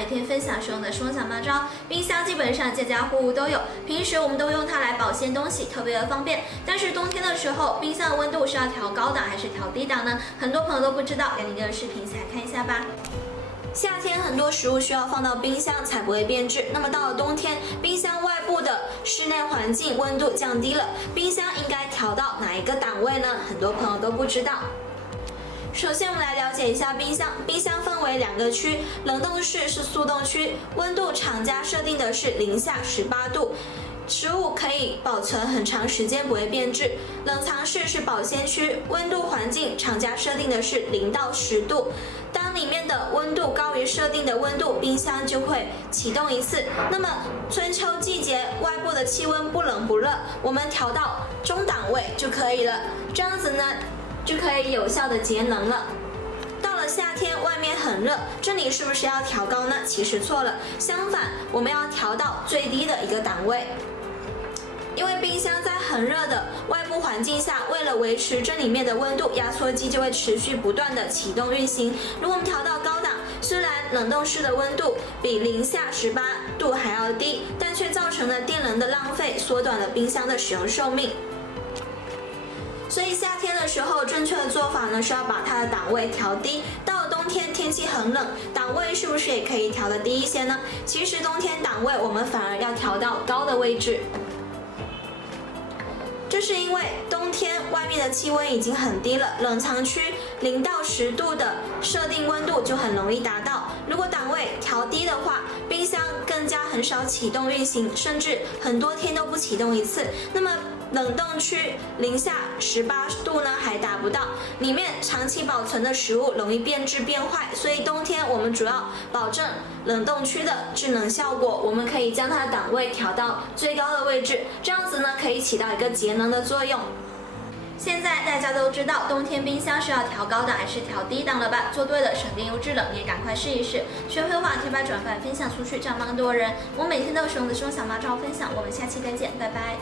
每天分享使用的生小妙招。冰箱基本上家家户户都有，平时我们都用它来保鲜东西，特别的方便。但是冬天的时候，冰箱的温度是要调高档还是调低档呢？很多朋友都不知道，赶紧跟着视频一起来看一下吧。夏天很多食物需要放到冰箱才不会变质，那么到了冬天，冰箱外部的室内环境温度降低了，冰箱应该调到哪一个档位呢？很多朋友都不知道。首先，我们来了解一下冰箱。冰箱分为2个区，冷冻室是速冻区，温度厂家设定的是零下18度。食物可以保存很长时间不会变质。冷藏室是保鲜区，温度环境厂家设定的是0到10度。当里面的温度高于设定的温度，冰箱就会启动一次。那么春秋季节外部的气温不冷不热，我们调到中档位就可以了。这样子呢，就可以有效的节能了。到了夏天，外面很热，这里是不是要调高呢？其实错了，相反，我们要调到最低的一个档位。因为冰箱在很热的外部环境下，为了维持这里面的温度，压缩机就会持续不断的启动运行。如果我们调到高档，虽然冷冻室的温度比零下18度还要低，但却造成了电能的浪费，缩短了冰箱的使用寿命。所以夏天的时候，正确的做法呢是要把它的档位调低。到了冬天，天气很冷，档位是不是也可以调得低一些呢？其实冬天档位我们反而要调到高的位置。这是因为冬天外面的气温已经很低了，冷藏区0到10度的设定温度就很容易达到。如果档位调低的话，冰箱更加很少启动运行，甚至很多天都不启动一次。那么冷冻区零下18度呢还达不到，里面长期保存的食物容易变质变坏，所以冬天我们主要保证冷冻区的制冷效果，我们可以将它的档位调到最高的位置，这样子呢可以起到一个节能的作用。现在大家都知道冬天冰箱是要调高档还是调低档了吧？做对了，省电又制冷，你也赶快试一试。学会的话，可以把转发分享出去，这样帮更多人。我每天都有使用的生小妙招分享，我们下期再见，拜拜。